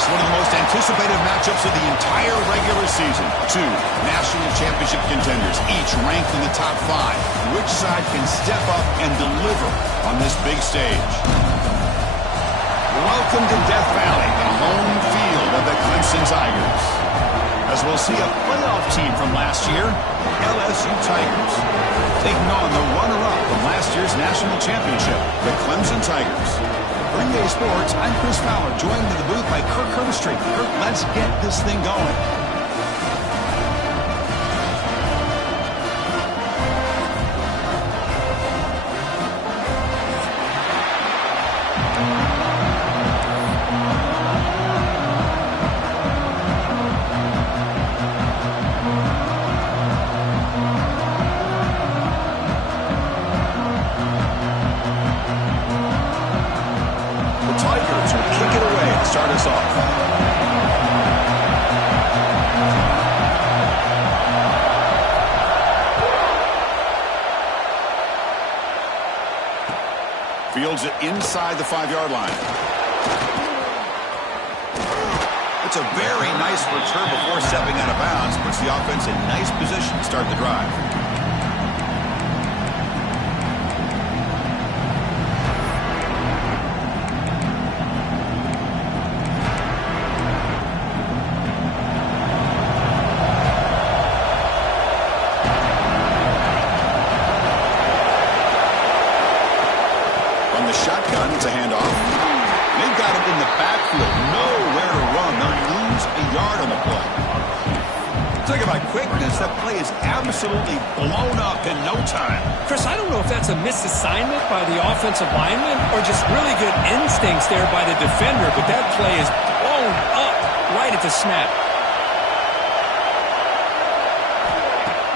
Next, one of the most anticipated matchups of the entire regular season. Two national championship contenders, each ranked in the top 5. Which side can step up and deliver on this big stage? Welcome to Death Valley, the home field of the Clemson Tigers. As we'll see a playoff team from last year, LSU Tigers, taking on the runner-up from last year's national championship, the Clemson Tigers. For EA Sports, I'm Chris Fowler, joined in the booth by Kirk Herbstreit. Kirk, let's get this thing going. Start us off. Fields it inside the 5-yard line. It's a very nice return before stepping out of bounds. Puts the offense in nice position to start the drive. Shotgun, it's a handoff. They've got him in the backfield. Nowhere to run. They'll lose a yard on the play. Talk about quickness. That play is absolutely blown up in no time. Chris, I don't know if that's a misassignment by the offensive lineman or just really good instincts there by the defender, but that play is blown up right at the snap.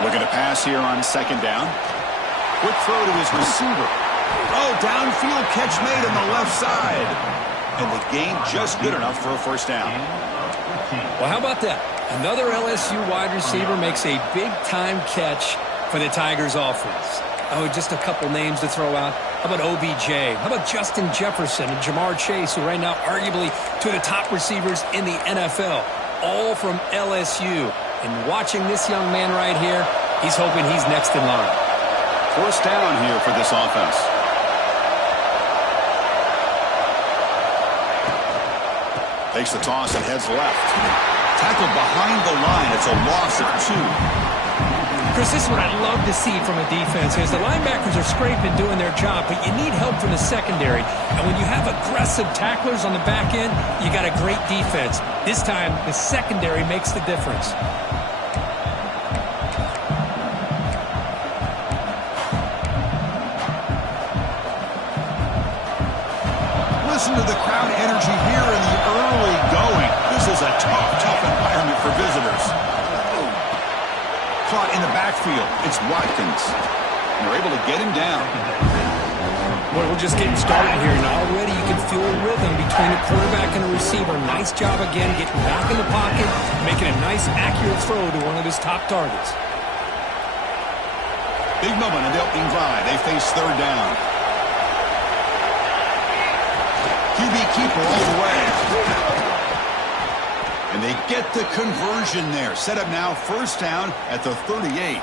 Looking to pass here on second down. Quick throw to his receiver. Oh, downfield catch made on the left side. And the gain just good enough for a first down. Well, how about that? Another LSU wide receiver makes a big-time catch for the Tigers offense. Oh, just a couple names to throw out. How about OBJ? How about Justin Jefferson and Jamar Chase, who right now arguably two of the top receivers in the NFL, all from LSU. And watching this young man right here, he's hoping he's next in line. First down here for this offense. Takes the toss and heads left. Tackled behind the line. It's a loss of 2. Chris, this is what I love to see from a defense is the linebackers are scraping doing their job, but you need help from the secondary. And when you have aggressive tacklers on the back end, you got a great defense. This time, the secondary makes the difference. Listen to the crowd energy here in the early going. This is a tough environment for visitors. Caught in the backfield. It's Watkins. And they're able to get him down. Well, we're just getting started here, and already you can feel a rhythm between the quarterback and the receiver. Nice job again getting back in the pocket, making a nice, accurate throw to one of his top targets. Big moment in the opening drive. They face third down. QB keeper all the way. And they get the conversion there. Set up now, first down at the 38.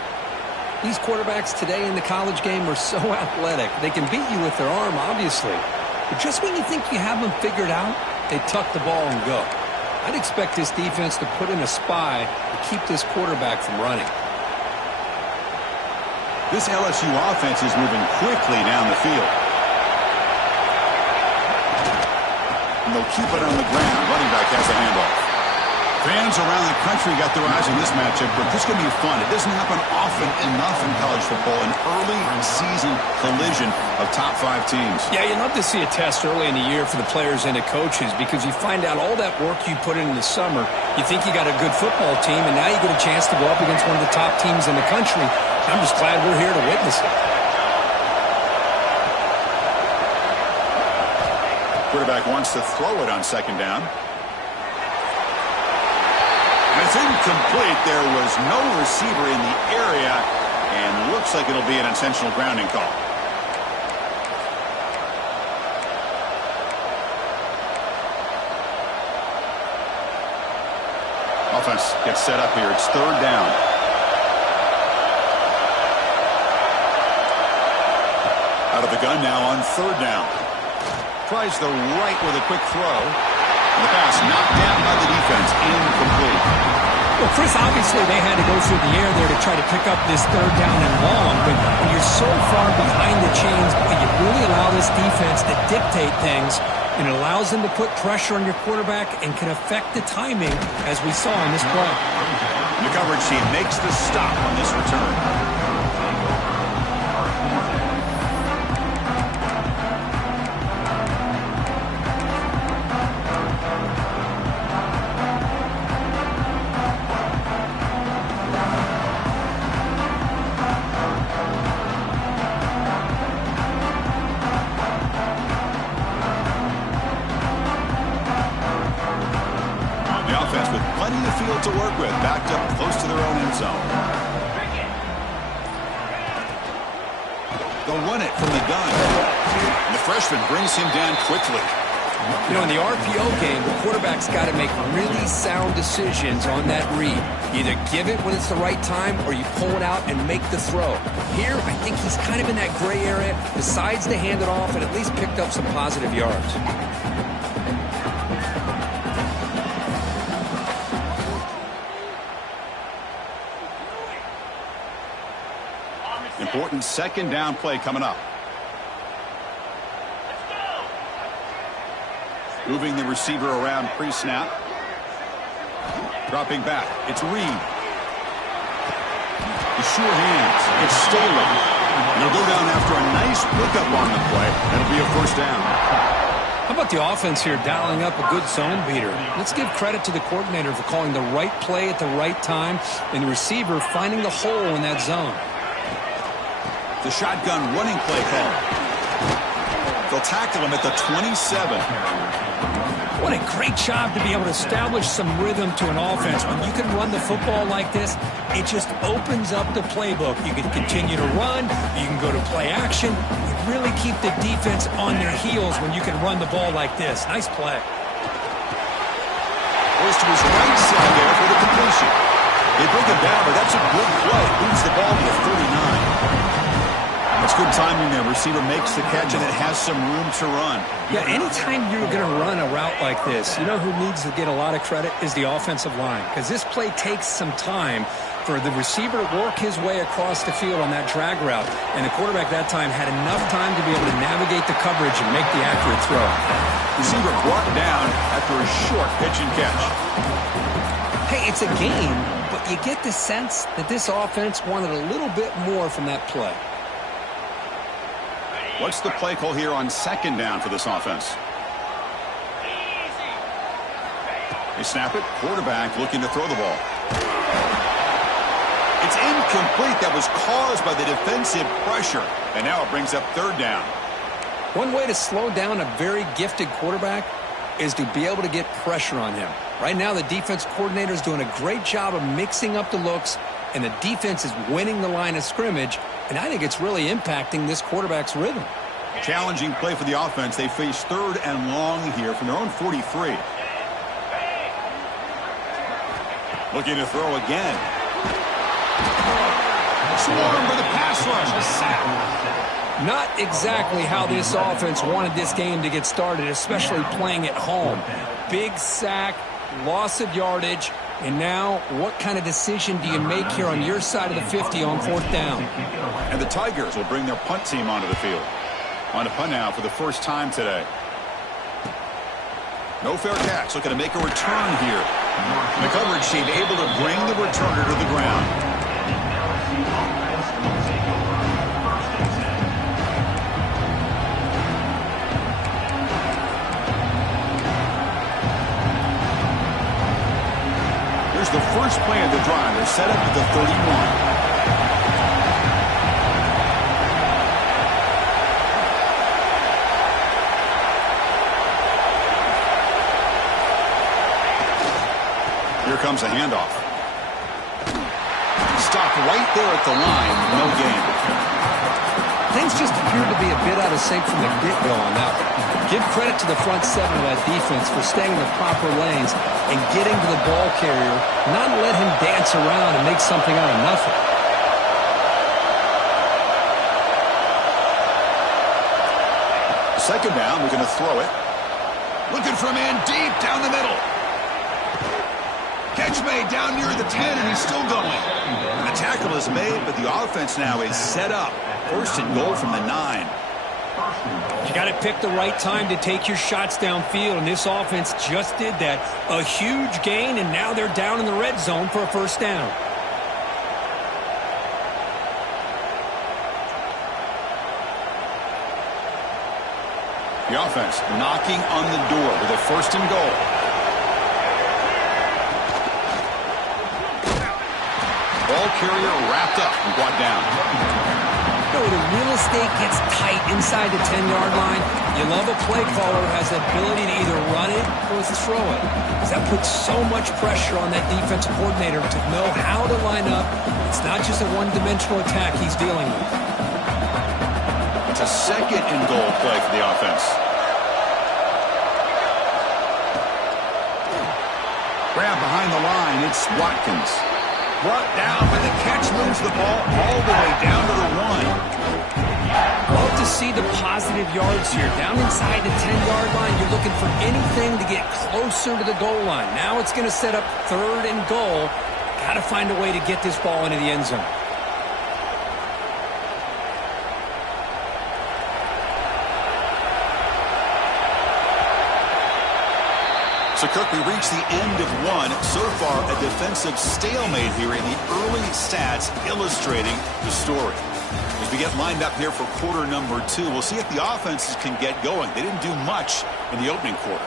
These quarterbacks today in the college game are so athletic. They can beat you with their arm, obviously. But just when you think you have them figured out, they tuck the ball and go. I'd expect this defense to put in a spy to keep this quarterback from running. This LSU offense is moving quickly down the field. And they'll keep it on the ground. Running back has a handoff. Fans around the country got their eyes on this matchup, but this is going to be fun. It doesn't happen often enough in college football, an early season collision of top 5 teams. Yeah, you love to see a test early in the year for the players and the coaches because you find out all that work you put in the summer. You think you got a good football team, and now you get a chance to go up against one of the top teams in the country. I'm just glad we're here to witness it. Quarterback wants to throw it on second down. It's incomplete. There was no receiver in the area, and looks like it'll be an intentional grounding call. Offense gets set up here. It's third down. Out of the gun now on third down. Tries the right with a quick throw. And the pass knocked down by the defense. Incomplete. Well, Chris, obviously they had to go through the air there to try to pick up this third down and long. But when you're so far behind the chains, you really allow this defense to dictate things. And it allows them to put pressure on your quarterback and can affect the timing, as we saw in this play. The coverage team makes the stop on this return. To work with, backed up close to their own end zone. They'll run it from the gun. And the freshman brings him down quickly. You know, in the RPO game, the quarterback's got to make really sound decisions on that read. Either give it when it's the right time or you pull it out and make the throw. Here, I think he's kind of in that gray area, decides to hand it off and at least picked up some positive yards. Important second down play coming up. Moving the receiver around pre-snap. Dropping back. It's Reed. The sure hands. It's Staley. And they'll go down after a nice pickup on the play. That'll be a first down. How about the offense here dialing up a good zone beater? Let's give credit to the coordinator for calling the right play at the right time and the receiver finding the hole in that zone. The shotgun running play call. They'll tackle him at the 27. What a great job to be able to establish some rhythm to an offense. When you can run the football like this, it just opens up the playbook. You can continue to run. You can go to play action. You really keep the defense on their heels when you can run the ball like this. Nice play. Goes to his right side there for the completion. They bring him down, but that's a good play. Moves the ball to the 39. That's good timing there. Receiver makes the catch, and it has some room to run. Yeah, anytime you're going to run a route like this, you know who needs to get a lot of credit is the offensive line. Because this play takes some time for the receiver to work his way across the field on that drag route. And the quarterback that time had enough time to be able to navigate the coverage and make the accurate throw. Receiver brought down after a short pitch and catch. Hey, it's a game, but you get the sense that this offense wanted a little bit more from that play. What's the play call here on second down for this offense? They snap it. Quarterback looking to throw the ball. It's incomplete. That was caused by the defensive pressure. And now it brings up third down. One way to slow down a very gifted quarterback is to be able to get pressure on him. Right now, the defense coordinator is doing a great job of mixing up the looks, and the defense is winning the line of scrimmage, and I think it's really impacting this quarterback's rhythm. Challenging play for the offense. They face third and long here from their own 43. Looking to throw again. Swarm for the pass rush. A sack. Not exactly how this offense wanted this game to get started, especially playing at home. Big sack, loss of yardage, and now what kind of decision do you make here on your side of the 50 on fourth down? And the Tigers will bring their punt team onto the field. On to punt now for the first time today. No fair catch. Looking to make a return here. And the coverage team able to bring the returner to the ground. Here's the first play of the drive. They're set up at the 31. Here comes a handoff. Stopped right there at the line. No gain. Things just appeared to be a bit out of sync from the get-go on that one. Give credit to the front seven of that defense for staying in the proper lanes and getting to the ball carrier, not let him dance around and make something out of nothing. Second down, we're going to throw it. Looking for a man deep down the middle. Catch made down near the 10, and he's still going. And the tackle is made, but the offense now is set up. First and goal from the 9. You got to pick the right time to take your shots downfield, and this offense just did that. A huge gain, and now they're down in the red zone for a first down. The offense knocking on the door with a first and goal. Ball carrier wrapped up and brought down. The real estate gets tight inside the 10-yard line. You love a play caller who has the ability to either run it or throw it. Because that puts so much pressure on that defensive coordinator to know how to line up. It's not just a one-dimensional attack he's dealing with. It's a second and goal play for the offense. Grab behind the line. It's Watkins. Brought down, but the catch moves the ball all the way down to the 1. Love to see the positive yards here. Down inside the 10-yard line, you're looking for anything to get closer to the goal line. Now it's going to set up third and goal. Got to find a way to get this ball into the end zone. So, Kirk, we reached the end of one. So far, a defensive stalemate here in the early stats illustrating the story. As we get lined up here for quarter number 2, we'll see if the offenses can get going. They didn't do much in the opening quarter.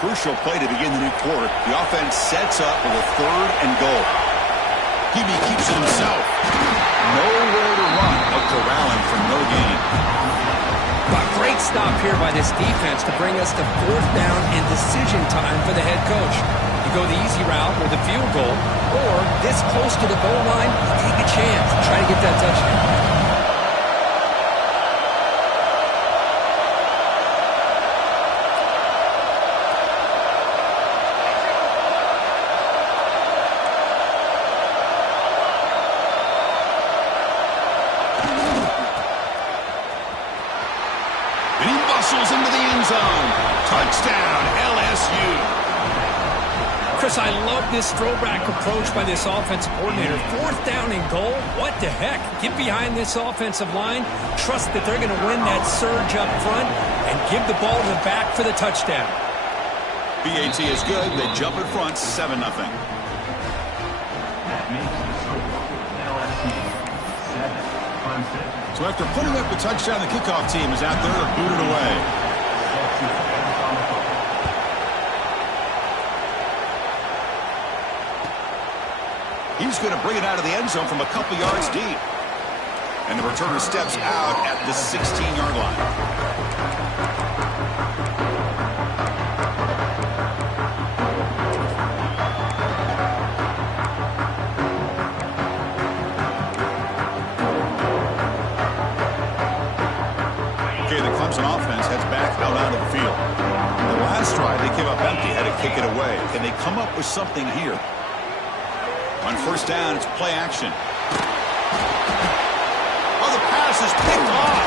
Crucial play to begin the new quarter. The offense sets up with a third and goal. Hebe keeps it himself. Nowhere to run. A corralling for no gain. A great stop here by this defense to bring us to fourth down and decision time for the head coach. You go the easy route with a field goal, or this close to the goal line, take a chance and try to get that touchdown. Into the end zone. Touchdown, LSU. Chris, I love this throwback approach by this offensive coordinator. Fourth down and goal. What the heck? Get behind this offensive line. Trust that they're going to win that surge up front and give the ball to the back for the touchdown. BAT is good. They jump in front 7-0. So after putting up the touchdown, the kickoff team is out there to boot it away. He's going to bring it out of the end zone from a couple yards deep. And the returner steps out at the 16-yard line. Clemson offense heads back out onto the field. The last drive, they came up empty, had to kick it away. Can they come up with something here? On first down, it's play action. Oh, the pass is picked off.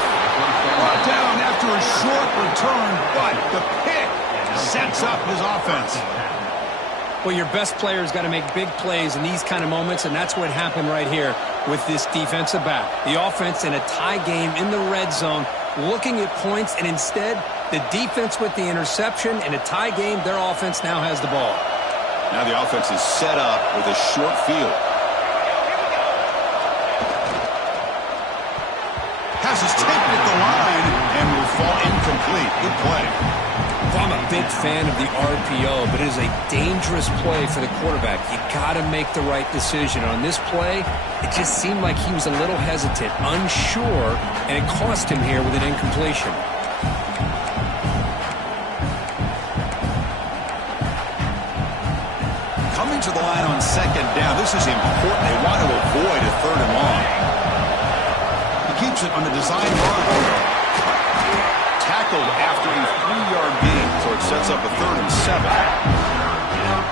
Brought down after a short return, but the pick sets up his offense. Well, your best player's got to make big plays in these kind of moments, and that's what happened right here with this defensive back. The offense in a tie game in the red zone, looking at points, and instead, the defense with the interception. In a tie game, their offense now has the ball. Now the offense is set up with a short field. Pass is tipped at the line and will fall incomplete. Good play. Well, I'm a big fan of the RPO, but it is a dangerous play for the quarterback. You got to make the right decision. On this play, it just seemed like he was a little hesitant, unsure, and it cost him here with an incompletion. second down. This is important. They want to avoid a third and long. He keeps it on the design run. Tackled after a 3-yard gain, so it sets up a 3rd and 7.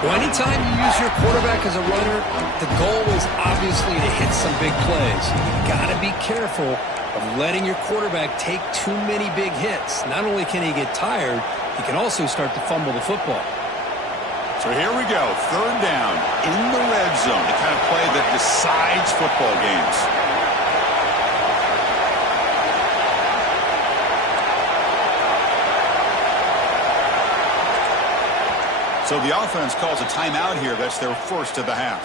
Well, anytime you use your quarterback as a runner, the goal is obviously to hit some big plays. You've got to be careful of letting your quarterback take too many big hits. Not only can he get tired, he can also start to fumble the football. So here we go, 3rd down in the red zone, the kind of play that decides football games. So the offense calls a timeout here. That's their first of the half.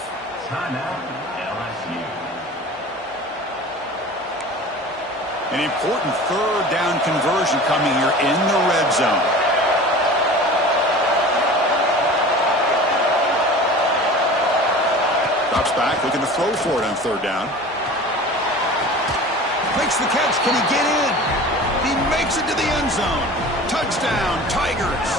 Timeout, LSU. An important 3rd down conversion coming here in the red zone. Drops back, looking to throw for it on 3rd down. Makes the catch. Can he get in? He makes it to the end zone. Touchdown, Tigers.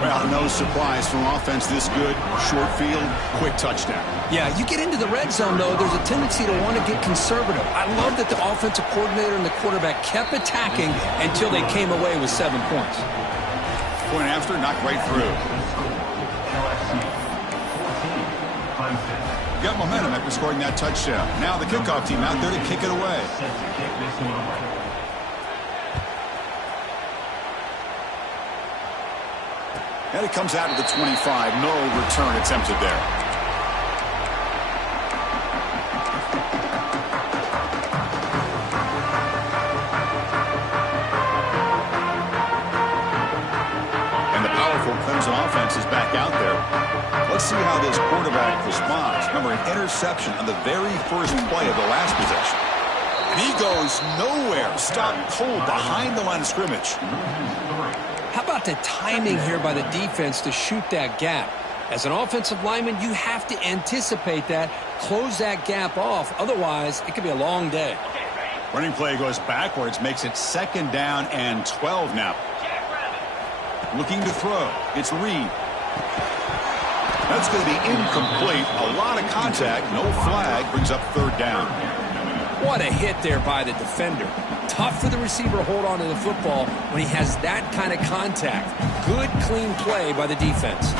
Well, no surprise from offense this good. Short field, quick touchdown. Yeah, you get into the red zone, though, there's a tendency to want to get conservative. I love that the offensive coordinator and the quarterback kept attacking until they came away with 7 points. Point after, knocked right through. Got momentum after scoring that touchdown. Now the kickoff team out there to kick it away. And it comes out to the 25. No return attempted there. And the powerful Clemson offense is back out there. Let's see how this quarterback responds. Remember, an interception on the very first play of the last possession. And he goes nowhere. Stopped cold behind the line of scrimmage. How about the timing here by the defense to shoot that gap? As an offensive lineman, you have to anticipate that, close that gap off. Otherwise, it could be a long day. Running play goes backwards, makes it 2nd down and 12 now. Looking to throw. It's Reed. That's going to be incomplete. A lot of contact, no flag, brings up 3rd down. What a hit there by the defender. Tough for the receiver to hold on to the football when he has that kind of contact. Good, clean play by the defense.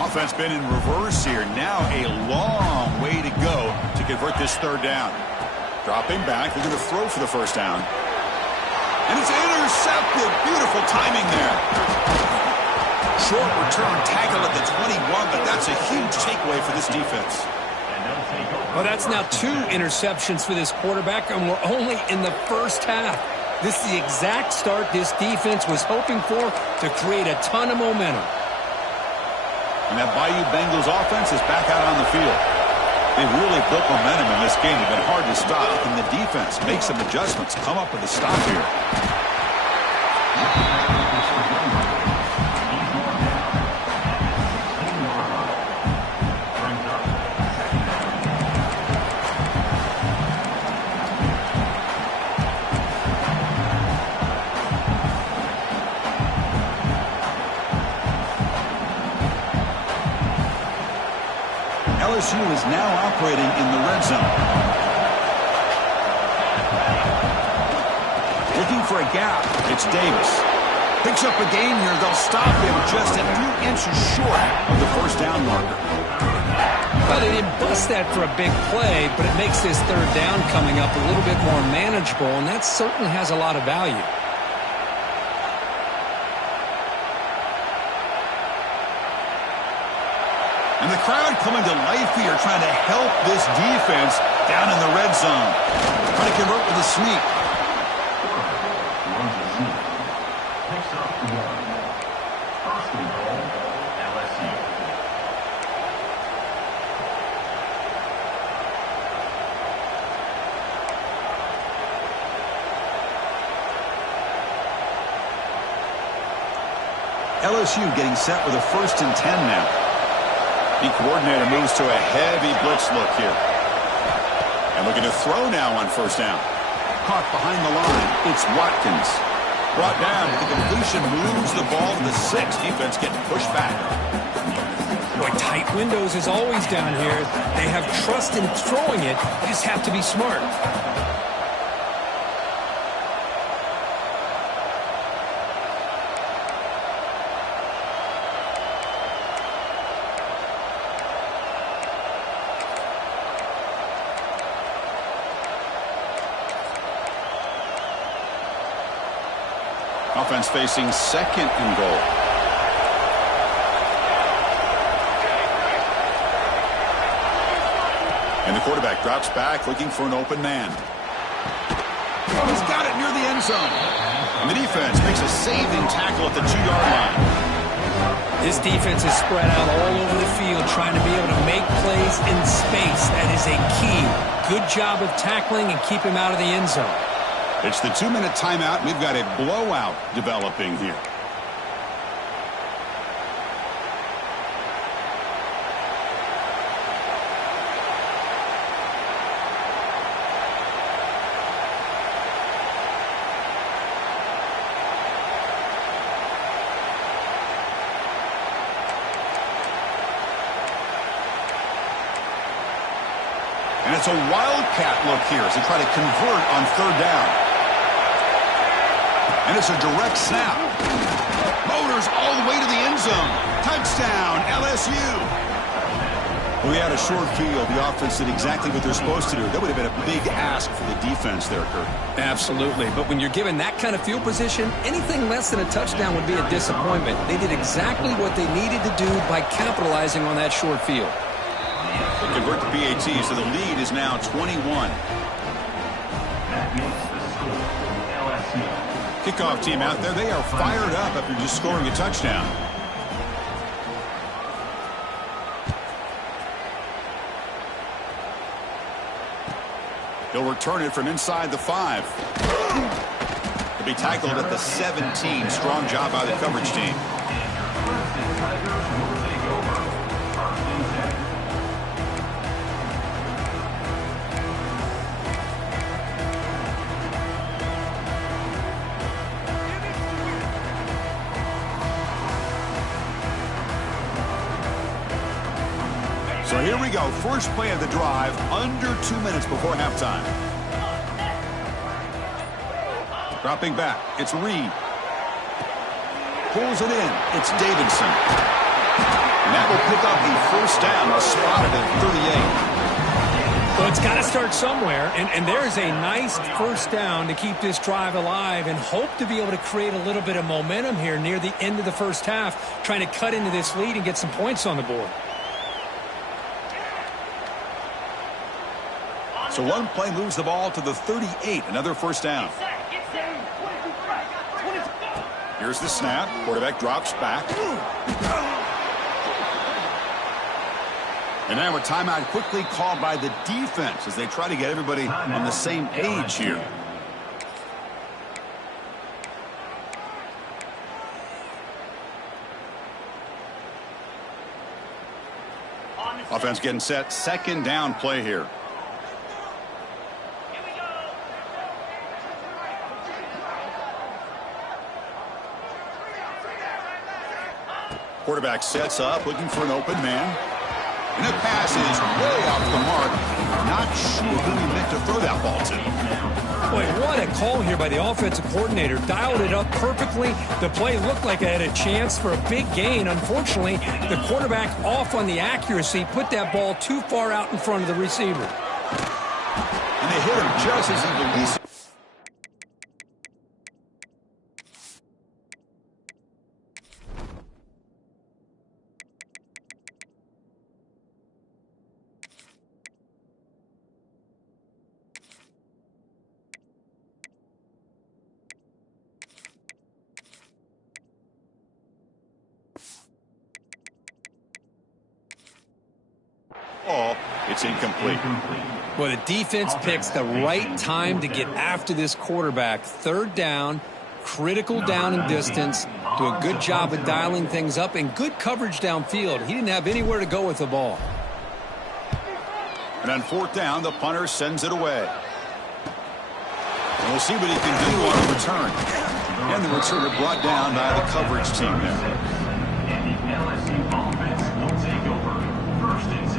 Offense been in reverse here. Now a long way to go to convert this 3rd down. Dropping back, they're going to throw for the 1st down. And it's intercepted. Beautiful timing there. Short return, tackle at the 21, but that's a huge takeaway for this defense. Well, that's now 2 interceptions for this quarterback, and we're only in the first half. This is the exact start this defense was hoping for to create a ton of momentum. And that Bayou Bengals offense is back out on the field. They've really built momentum in this game. They've been hard to stop. Can the defense make some adjustments, come up with a stop here? LSU is now operating in the red zone. Looking for a gap. It's Davis. Picks up a gain here. They'll stop him just a few inches short of the 1st down marker. Well, they didn't bust that for a big play, but it makes this 3rd down coming up a little bit more manageable, and that certainly has a lot of value. And the crowd coming to life here, trying to help this defense down in the red zone. Trying to convert with a sneak. Picks up 1. 1st and goal, LSU. LSU getting set with a 1st and 10 now. The coordinator moves to a heavy blitz look here. And looking to throw now on 1st down. Caught behind the line. It's Watkins. Brought down. The completion moves the ball to the 6. Defense getting pushed back. Boy, tight windows is always down here. They have trust in throwing it. They just have to be smart. Offense facing 2nd and goal. And the quarterback drops back looking for an open man. He's got it near the end zone. And the defense makes a saving tackle at the 2-yard line. This defense is spread out all over the field trying to be able to make plays in space. That is a key. Good job of tackling and keep him out of the end zone. It's the 2-minute timeout. We've got a blowout developing here. And it's a wildcat look here as they try to convert on 3rd down. And it's a direct snap. Motors all the way to the end zone. Touchdown, LSU. Well, we had a short field. The offense did exactly what they're supposed to do. That would have been a big ask for the defense there, Kurt. Absolutely. But when you're given that kind of field position, anything less than a touchdown would be a disappointment. They did exactly what they needed to do by capitalizing on that short field. They convert to PAT, so the lead is now 21. That makes the score LSU. Kickoff team out there, they are fired up after just scoring a touchdown. He'll return it from inside the 5. He'll be tackled at the 17. Strong job by the coverage team. So here we go. First play of the drive, under 2 minutes before halftime. Dropping back, it's Reed. Pulls it in, it's Davidson. And that will pick up the first down, spotted at 38. Well, it's got to start somewhere, and there's a nice first down to keep this drive alive and hope to be able to create a little bit of momentum here near the end of the first half, trying to cut into this lead and get some points on the board. So one play moves the ball to the 38, another first down. Here's the snap. Quarterback drops back. And now a timeout quickly called by the defense as they try to get everybody on the same page here. Offense getting set. 2nd down play here. Quarterback sets up, looking for an open man. And the pass is way off the mark. Not sure who he meant to throw that ball to. Boy, what a call here by the offensive coordinator. Dialed it up perfectly. The play looked like it had a chance for a big gain. Unfortunately, the quarterback off on the accuracy, put that ball too far out in front of the receiver. And they hit him just as he released it. It's incomplete. Well, the defense picks the right time to get after this quarterback. 3rd down, critical down and distance. Do a good job of dialing things up and good coverage downfield. He didn't have anywhere to go with the ball. And on 4th down, the punter sends it away. And we'll see what he can do on the return. And the returner brought down by the coverage team there. And the LSU offense will take over. 1st and 10.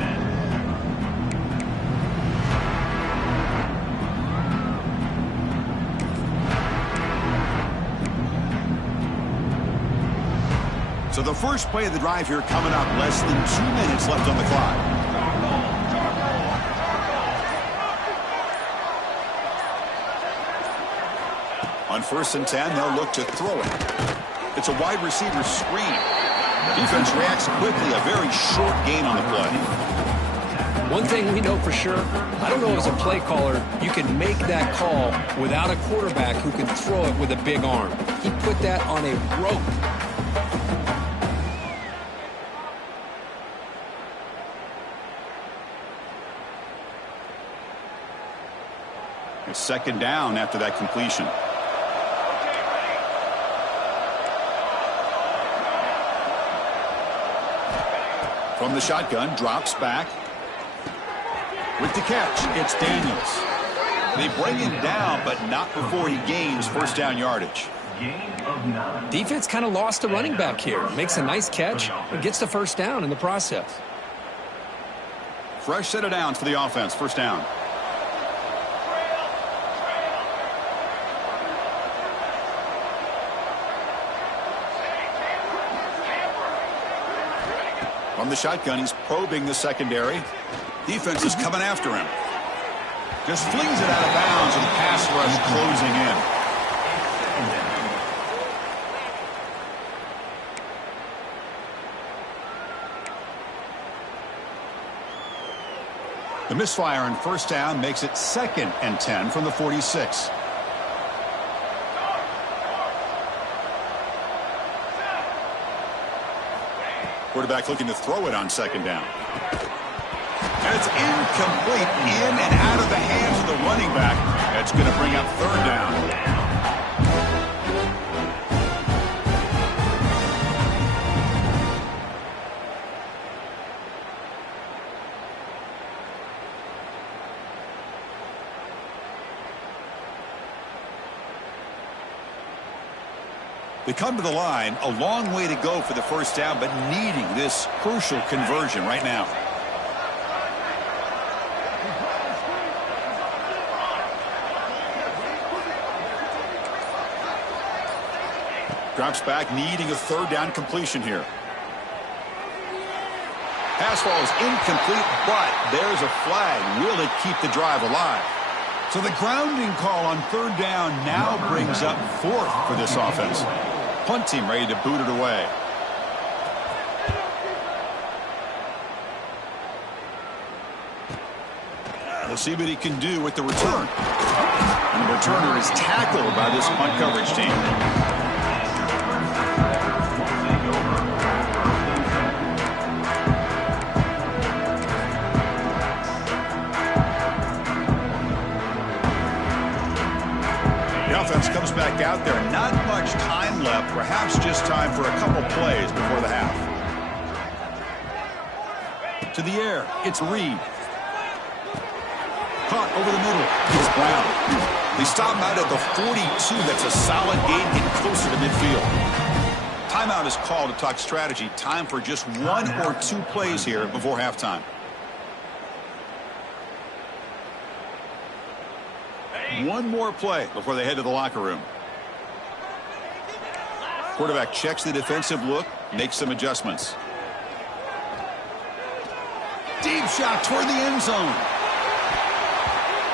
So the first play of the drive here coming up. Less than 2 minutes left on the clock. On 1st and 10, they'll look to throw it. It's a wide receiver screen. Defense reacts quickly. A very short gain on the play. One thing we know for sure, I don't know as a play caller, you can make that call without a quarterback who can throw it with a big arm. He put that on a rope. It's 2nd down after that completion. From the shotgun, drops back. With the catch, it's Daniels. They bring him down, but not before he gains 1st down yardage. Gain of 9. Defense kind of lost a running back here. Makes a nice catch and gets the 1st down in the process. Fresh set of downs for the offense. 1st down. From the shotgun, he's probing the secondary. Defense is coming after him. Just flings it out of bounds, and the pass rush closing in. The misfire on 1st down makes it 2nd and 10 from the 46. Quarterback looking to throw it on 2nd down. And it's incomplete, in and out of the hands of the running back. That's going to bring up 3rd down. They come to the line, a long way to go for the 1st down, but needing this crucial conversion right now. Drops back, needing a 3rd down completion here. Pass ball is incomplete, but there's a flag. Will it keep the drive alive? So the grounding call on 3rd down now brings up 4th for this offense. Punt team ready to boot it away. We'll see what he can do with the return. And the returner is tackled by this punt coverage team. Offense comes back out there. Not much time left. Perhaps just time for a couple plays before the half. To the air. It's Reed. Caught over the middle. It's Brown. They stop him out at the 42. That's a solid gain, getting closer to midfield. Timeout is called to talk strategy. Time for just 1 or 2 plays here before halftime. One more play before they head to the locker room. Quarterback checks the defensive look, makes some adjustments. Deep shot toward the end zone.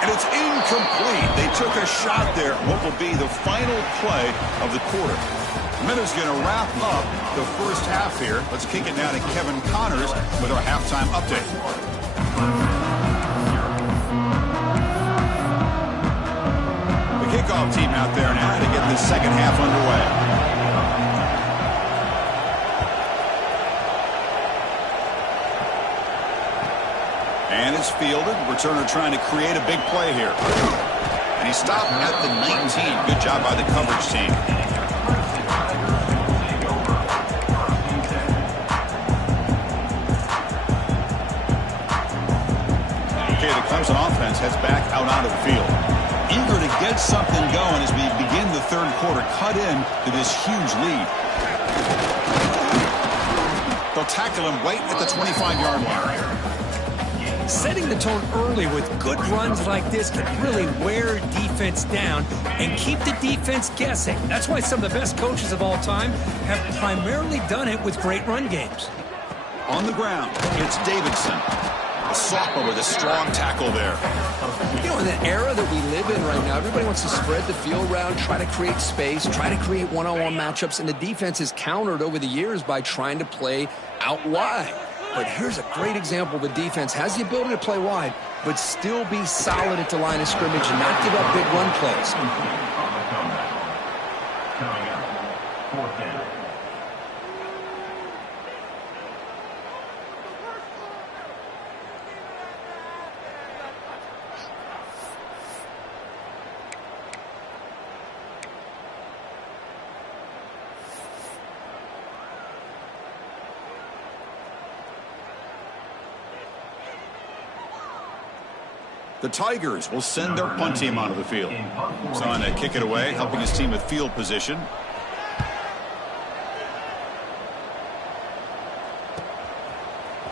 And it's incomplete. They took a shot there. What will be the final play of the quarter? The Minnows going to wrap up the 1st half here. Let's kick it now to Kevin Connors with our halftime update. Kickoff team out there now to get the 2nd half underway. And it's fielded. Returner trying to create a big play here. And he stopped at the 19. Good job by the coverage team. Okay, the Clemson offense heads back out onto the field. eager to get something going as we begin the third quarter, cut in to this huge lead. They'll tackle him right at the 25-yard line. Setting the tone early with good runs like this can really wear defense down and keep the defense guessing. That's why some of the best coaches of all time have primarily done it with great run games. On the ground, it's Davidson. A sophomore with a strong tackle there. You know, in the era that we live in right now, everybody wants to spread the field around, try to create space, try to create one-on-one matchups, and the defense is countered over the years by trying to play out wide. But here's a great example. The defense has the ability to play wide, but still be solid at the line of scrimmage and not give up big run plays. Coming up, fourth down. The Tigers will send their punt team onto the field. He's on to kick it away, helping his team with field position.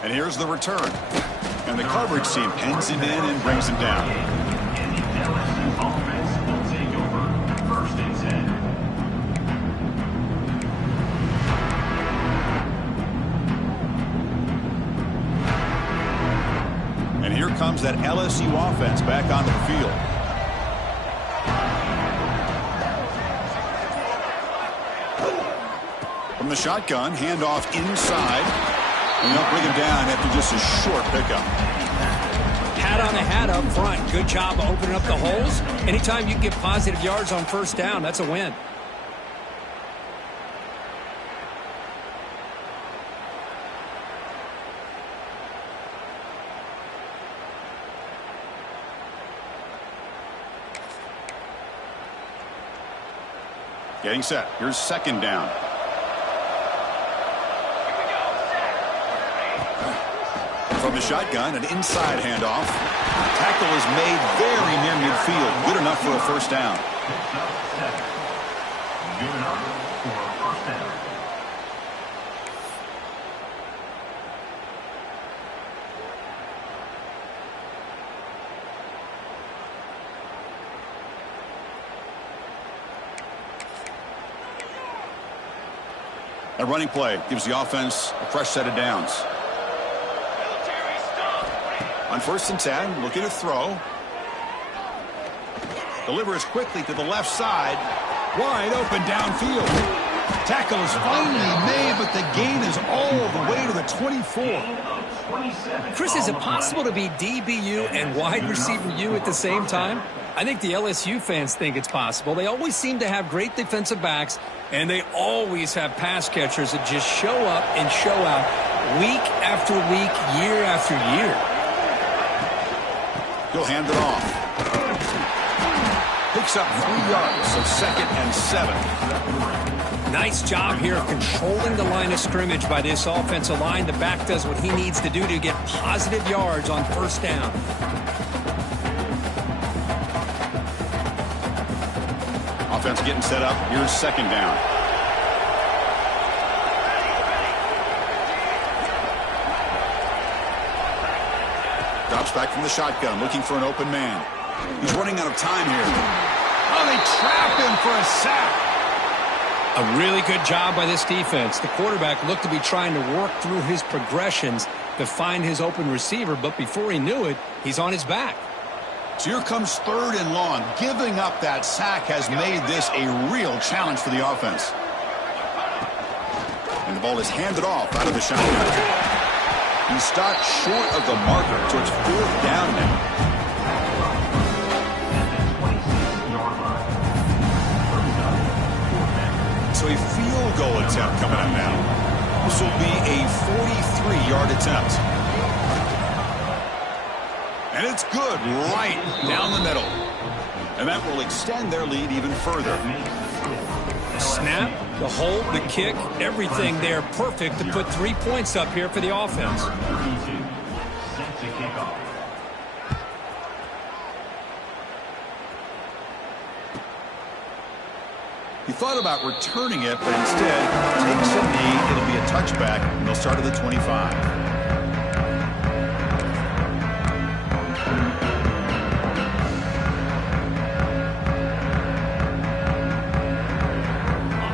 And here's the return. And the coverage team pins him in and brings him down. And the LSU offense will take over. First and 10. And here comes that LSU offense back onto the field. From the shotgun, handoff inside. And they'll bring him down after just a short pickup. Pat on the hat up front. Good job of opening up the holes. Anytime you can get positive yards on first down, that's a win. Getting set. Here's second down. From the shotgun, an inside handoff. Tackle is made very near midfield. Good enough for a first down. Good enough for a first down. That running play gives the offense a fresh set of downs. On first and 10, looking to throw. Delivers quickly to the left side. Wide open downfield. Tackle is finally made, but the gain is all the way to the 24. Chris, is it possible to be DBU and wide receiver U at the same time? I think the LSU fans think it's possible. They always seem to have great defensive backs, and they always have pass catchers that just show up and show out week after week, year after year. He'll hand it off. Picks up 3 yards, so second and 7. Nice job here of controlling the line of scrimmage by this offensive line. The back does what he needs to do to get positive yards on first down. Offense getting set up. Here's second down. Drops back from the shotgun, looking for an open man. He's running out of time here. Oh, they trap him for a sack. A really good job by this defense. The quarterback looked to be trying to work through his progressions to find his open receiver, but before he knew it, he's on his back. So here comes third and long. Giving up that sack has made this a real challenge for the offense. And the ball is handed off out of the shotgun. He stopped short of the marker, so it's fourth down now. So a field goal attempt coming up now. This will be a 43-yard attempt. And it's good right down the middle. And that will extend their lead even further. The snap, the hold, the kick, everything there perfect to put 3 points up here for the offense. He thought about returning it, but instead takes a knee. It'll be a touchback, and they'll start at the 25.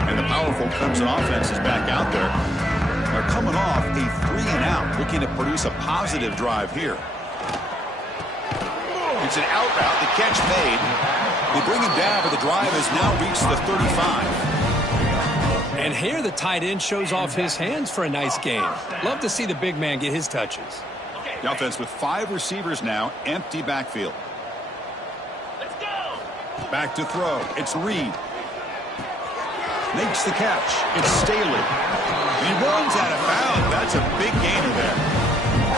And the powerful Clemson offense is back out there. They're coming off a 3-and-out, looking to produce a positive drive here. It's an out route, the catch made. They bring him down, but the drive has now reached the 35. And here the tight end shows off his hands for a nice game. Love to see the big man get his touches. The offense with 5 receivers now, empty backfield. Let's go. Back to throw. It's Reed. Makes the catch. It's Staley. He runs out of bounds. That's a big gainer there.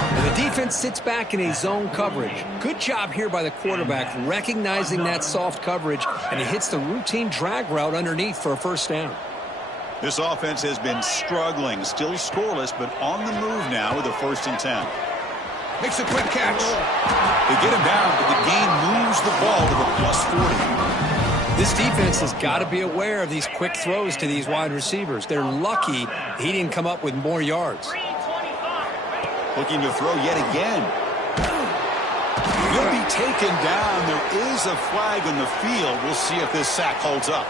And the defense sits back in a zone coverage. Good job here by the quarterback recognizing that soft coverage, and he hits the routine drag route underneath for a first down. This offense has been struggling, still scoreless, but on the move now with a 1st and 10. Makes a quick catch. They get him down, but the gain moves the ball to the +40. This defense has got to be aware of these quick throws to these wide receivers. They're lucky he didn't come up with more yards. Looking to throw yet again. Will be taken down. There is a flag on the field. We'll see if this sack holds up.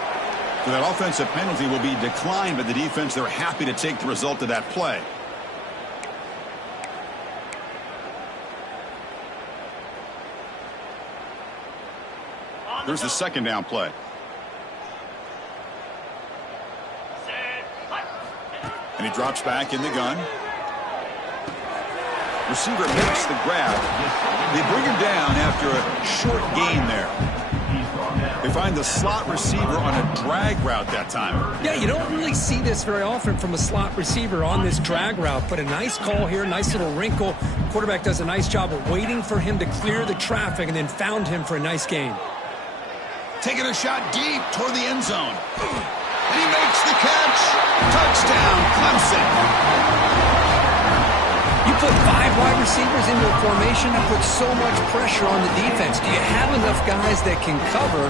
So that offensive penalty will be declined by the defense. They're happy to take the result of that play. There's the 2nd down play. And he drops back in the gun. Receiver makes the grab. They bring him down after a short gain there. They find the slot receiver on a drag route that time. Yeah, you don't really see this very often from a slot receiver on this drag route, but a nice call here, nice little wrinkle. Quarterback does a nice job of waiting for him to clear the traffic and then found him for a nice gain. Taking a shot deep toward the end zone. And he makes the catch. Touchdown, Clemson. You put 5 wide receivers into a formation, you put so much pressure on the defense. Do you have enough guys that can cover?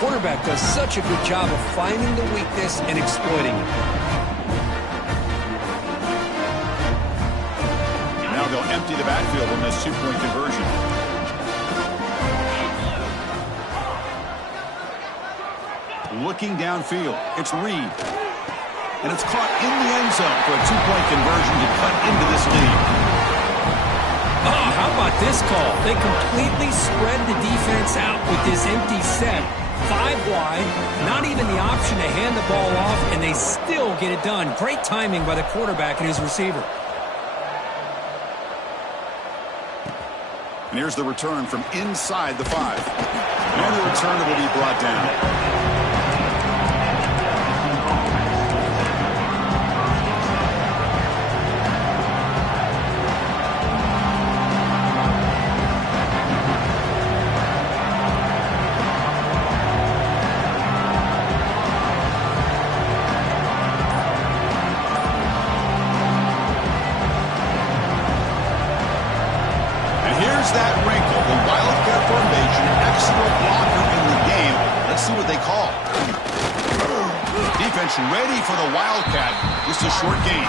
Quarterback does such a good job of finding the weakness and exploiting it. Now they'll empty the backfield on this 2-point conversion. Looking downfield, it's Reed. And it's caught in the end zone for a 2-point conversion to cut into this lead. Oh, how about this call? They completely spread the defense out with this empty set. 5 wide, not even the option to hand the ball off, and they still get it done. Great timing by the quarterback and his receiver. And here's the return from inside the 5. And the return will be brought down. That wrinkle, the Wildcat formation, excellent blocker in the game. Let's see what they call. Defense ready for the Wildcat. Just a short gain.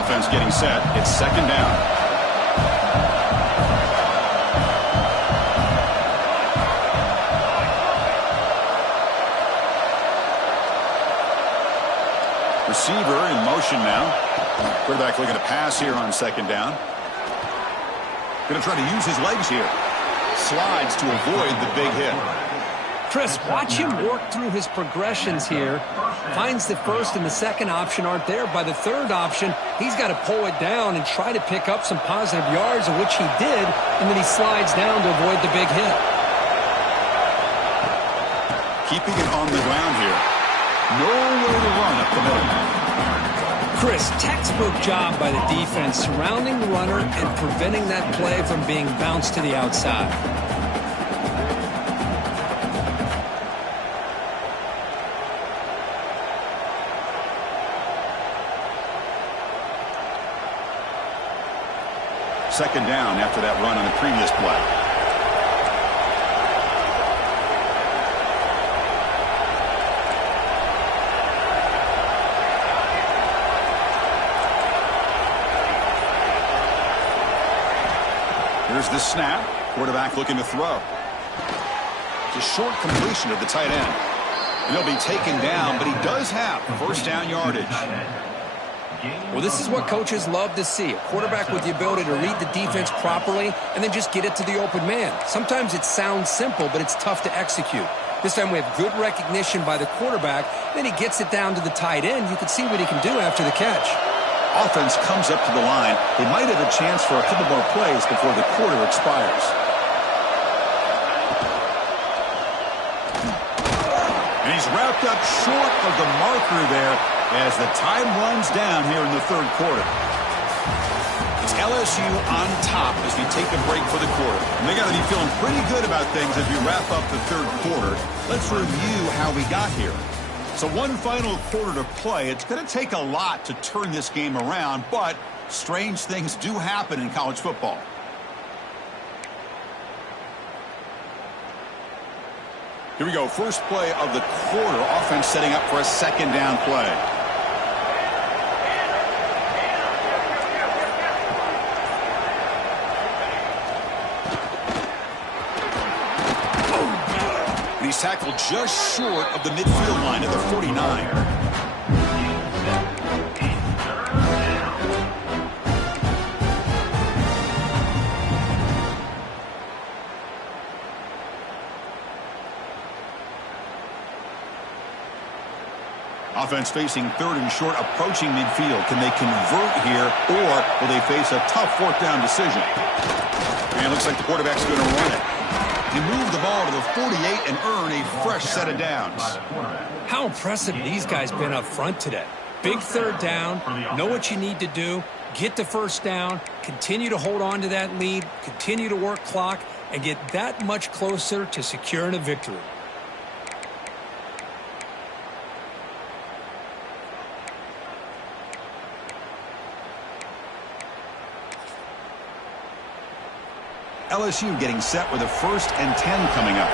Offense getting set. It's 2nd down. Receiver in motion now. Quarterback looking to pass here on 2nd down. Going to try to use his legs here. Slides to avoid the big hit. Chris, watch him work through his progressions here. Finds the 1st and the 2nd option aren't there. By the 3rd option, he's got to pull it down and try to pick up some positive yards, of which he did, and then he slides down to avoid the big hit. Keeping it on the ground here. Nowhere to run up the middle. Chris, textbook job by the defense surrounding the runner and preventing that play from being bounced to the outside. second down after that run on the previous play. Here's the snap. Quarterback looking to throw. It's a short completion of the tight end. And he'll be taken down, but he does have first down yardage. Well, this is what coaches love to see. A quarterback with the ability to read the defense properly and then just get it to the open man. Sometimes it sounds simple, but it's tough to execute. This time we have good recognition by the quarterback. Then he gets it down to the tight end. You can see what he can do after the catch. Offense comes up to the line. They might have a chance for a couple more plays before the quarter expires. And he's wrapped up short of the marker there as the time runs down here in the third quarter. It's LSU on top as we take a break for the quarter. And they got to be feeling pretty good about things as we wrap up the third quarter. Let's review how we got here. So one final quarter to play. It's going to take a lot to turn this game around, but strange things do happen in college football. Here we go. First play of the quarter. Offense setting up for a second down play. And he's tackled just short of the midfield line at the 49. Offense facing third and short, approaching midfield. Can they convert here, or will they face a tough fourth down decision? And it looks like the quarterback's going to run it. He moved the ball to the 48 and earn a fresh set of downs. How impressive these guys been up front today. Big third down, know what you need to do, get the first down, continue to hold on to that lead, continue to work clock, and get that much closer to securing a victory. LSU getting set with a 1st and 10 coming up.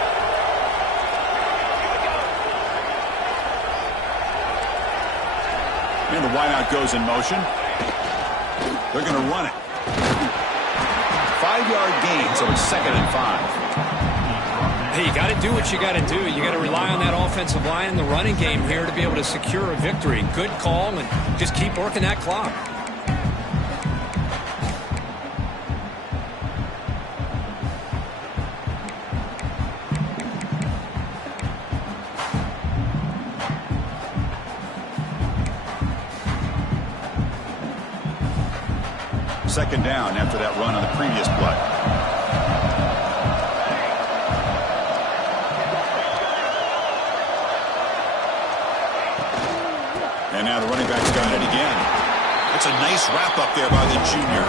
And the wideout goes in motion. They're going to run it. 5-yard gain, so it's 2nd and 5. Hey, you got to do what you got to do. You got to rely on that offensive line in the running game here to be able to secure a victory. Good call, and just keep working that clock. Second down after that run on the previous play. And now the running back's got it again. That's a nice wrap up there by the junior.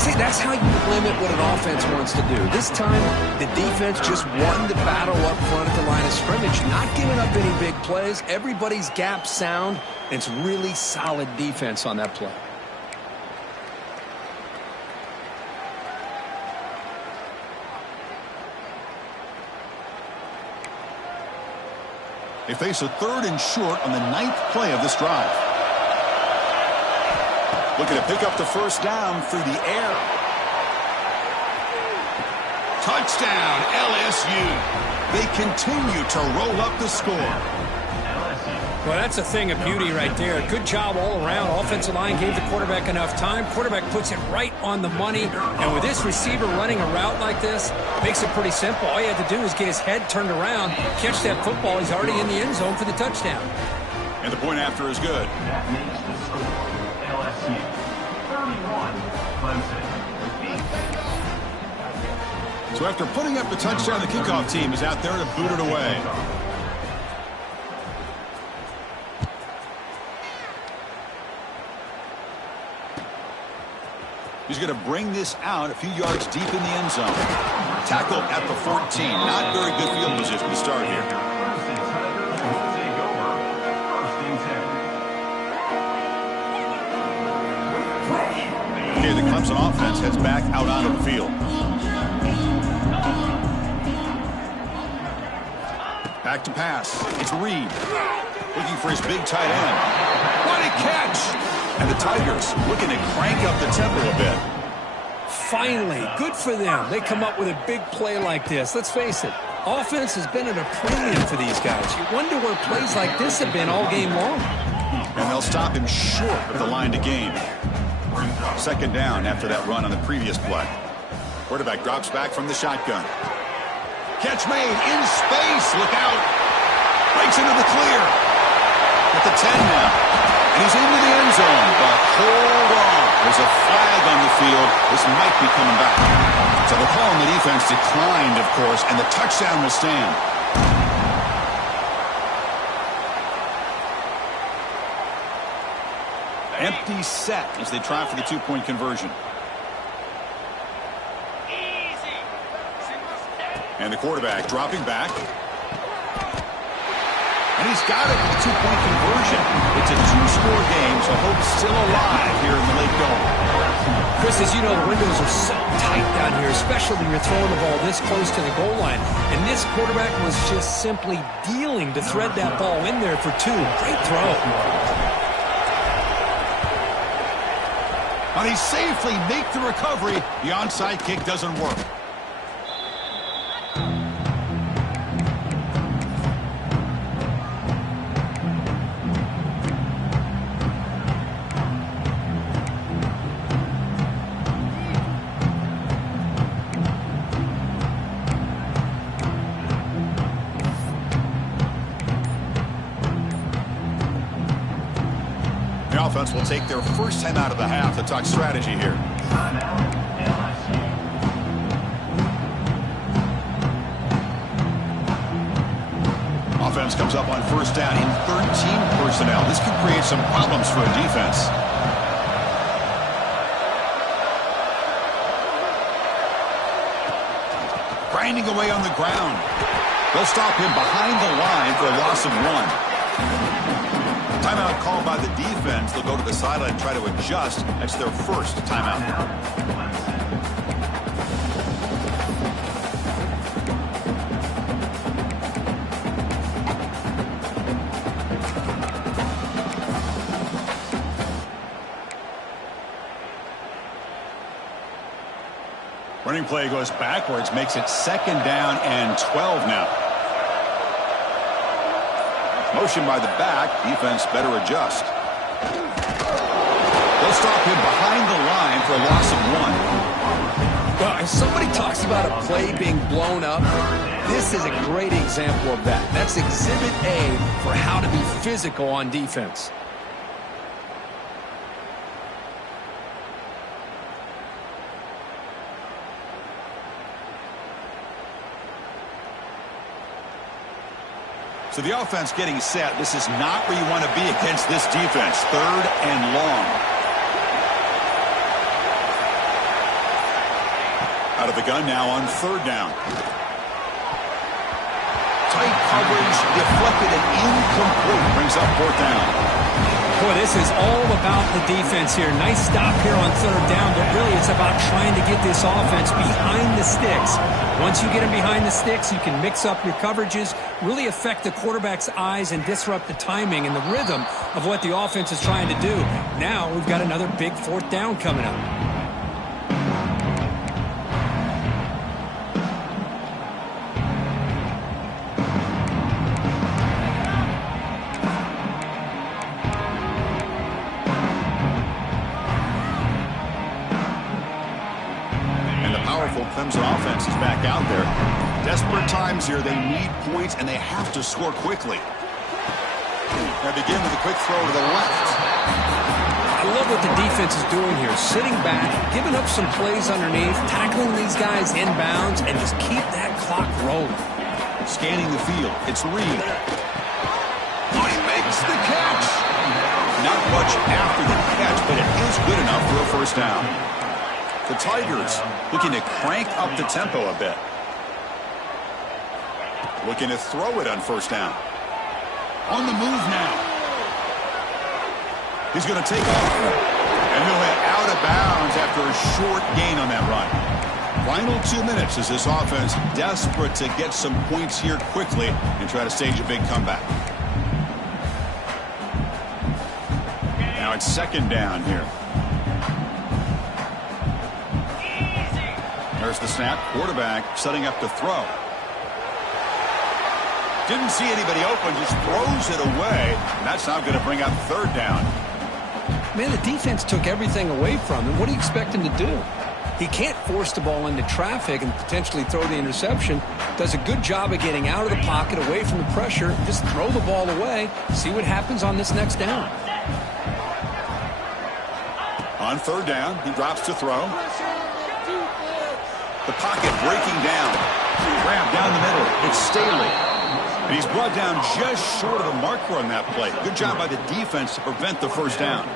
See, that's how you limit what an offense wants to do. This time, the defense just won the battle up front at the line of scrimmage, not giving up any big plays. Everybody's gap sound, and it's really solid defense on that play. They face a 3rd and short on the 9th play of this drive. Looking to pick up the first down through the air. Touchdown, LSU. They continue to roll up the score. Well, that's a thing of beauty right there. Good job all around. Offensive line gave the quarterback enough time. Quarterback puts it right on the money. And with this receiver running a route like this, makes it pretty simple. All you have to do is get his head turned around, catch that football. He's already in the end zone for the touchdown. And the point after is good. That makes the score LSU 31, Clemson. So after putting up the touchdown, the kickoff team is out there to boot it away. He's going to bring this out a few yards deep in the end zone. Tackled at the 14. Not very good field position to start here. Take over. 1st and 10. Okay, the Clemson offense heads back out onto the field. Back to pass. It's Reed. Looking for his big tight end. What a catch! And the Tigers looking to crank up the tempo a bit. Finally, good for them. They come up with a big play like this. Let's face it, offense has been at a premium for these guys. You wonder where plays like this have been all game long. And they'll stop him short of the line to gain. Second down after that run on the previous play. Quarterback drops back from the shotgun. Catch made in space. Look out. Breaks into the clear. At the 10 now. And he's into the end zone. But hold on. There's a flag on the field. This might be coming back. So the call on the defense declined, of course, and the touchdown will stand. Empty set as they try for the two-point conversion. And the quarterback dropping back. And he's got it with a two-point conversion. It's a two-score game, so hope's still alive here in the late going. Chris, as you know, the windows are so tight down here, especially when you're throwing the ball this close to the goal line. And this quarterback was just simply dealing to thread that ball in there for two. Great throw. And he safely make the recovery. The onside kick doesn't work. The offense will take their first time out of the half to talk strategy here. Offense comes up on first down in 13 personnel. This could create some problems for a defense. Grinding away on the ground. They'll stop him behind the line for a loss of one. Timeout called by the defense. They'll go to the sideline and try to adjust. That's their first timeout. Running play goes backwards, makes it second down and 12 now. Motion by the back. Defense better adjust. They'll stop him behind the line for a loss of one. Well, if somebody talks about a play being blown up, this is a great example of that. That's Exhibit A for how to be physical on defense. So the offense getting set. This is not where you want to be against this defense. Third and long. Out of the gun now on third down. Tight coverage, deflected and incomplete. Brings up fourth down. Boy, this is all about the defense here. Nice stop here on third down, but really it's about trying to get this offense behind the sticks. Once you get them behind the sticks, you can mix up your coverages, really affect the quarterback's eyes and disrupt the timing and the rhythm of what the offense is trying to do. Now we've got another big fourth down coming up. Clemson offense is back out there. Desperate times here. They need points, and they have to score quickly. They begin with a quick throw to the left. I love what the defense is doing here. Sitting back, giving up some plays underneath, tackling these guys inbounds, and just keep that clock rolling. Scanning the field. It's Reed. Oh, he makes the catch. Not much after the catch, but it is good enough for a first down. The Tigers looking to crank up the tempo a bit. Looking to throw it on first down. On the move now. He's going to take off. And he'll head out of bounds after a short gain on that run. Final 2 minutes as this offense desperate to get some points here quickly and try to stage a big comeback. Now it's second down here. There's the snap. Quarterback setting up to throw. Didn't see anybody open, just throws it away. And that's now going to bring up third down. Man, the defense took everything away from him. What do you expect him to do? He can't force the ball into traffic and potentially throw the interception. Does a good job of getting out of the pocket, away from the pressure. Just throw the ball away. See what happens on this next down. On third down, he drops to throw. The pocket breaking down. Grab down the middle. It's Staley. And he's brought down just short of the marker on that play. Good job by the defense to prevent the first down.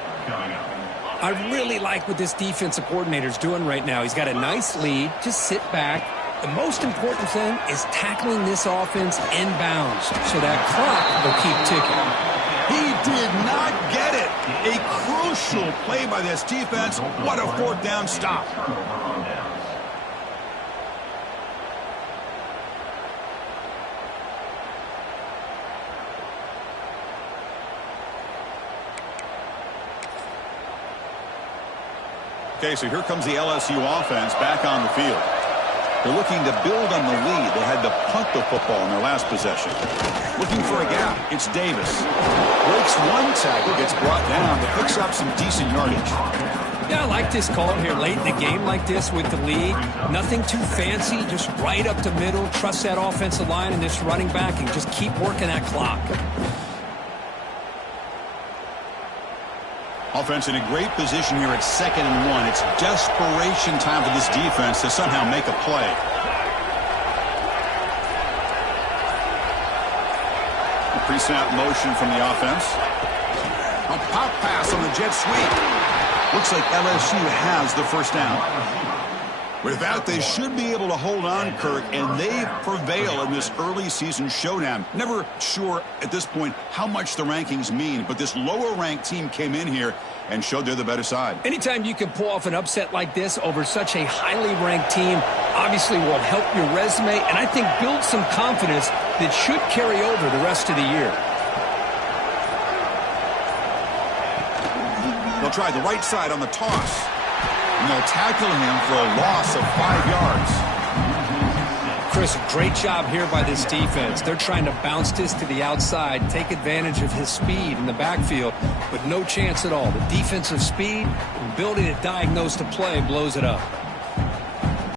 I really like what this defensive coordinator's doing right now. He's got a nice lead. Just sit back. The most important thing is tackling this offense inbounds so that clock will keep ticking. He did not get it. A crucial play by this defense. What a fourth down stop. Okay, so here comes the LSU offense back on the field. They're looking to build on the lead. They had to punt the football in their last possession. Looking for a gap. It's Davis. Breaks one tackle, gets brought down, but picks up some decent yardage. Yeah, I like this call here late in the game like this with the lead. Nothing too fancy, just right up the middle. Trust that offensive line and this running back and just keep working that clock. Offense in a great position here at 2nd and 1. It's desperation time for this defense to somehow make a play. A pre-snap motion from the offense. A pop pass on the jet sweep. Looks like LSU has the first down. With that, they should be able to hold on, Kirk, and they prevail in this early season showdown. Never sure at this point how much the rankings mean, but this lower-ranked team came in here and showed they're the better side. Anytime you can pull off an upset like this over such a highly ranked team, obviously will help your resume, and I think build some confidence that should carry over the rest of the year. They'll try the right side on the toss. And they'll tackle him for a loss of 5 yards. Chris, great job here by this defense. They're trying to bounce this to the outside, take advantage of his speed in the backfield, but no chance at all. The defensive speed and ability to diagnose the play blows it up.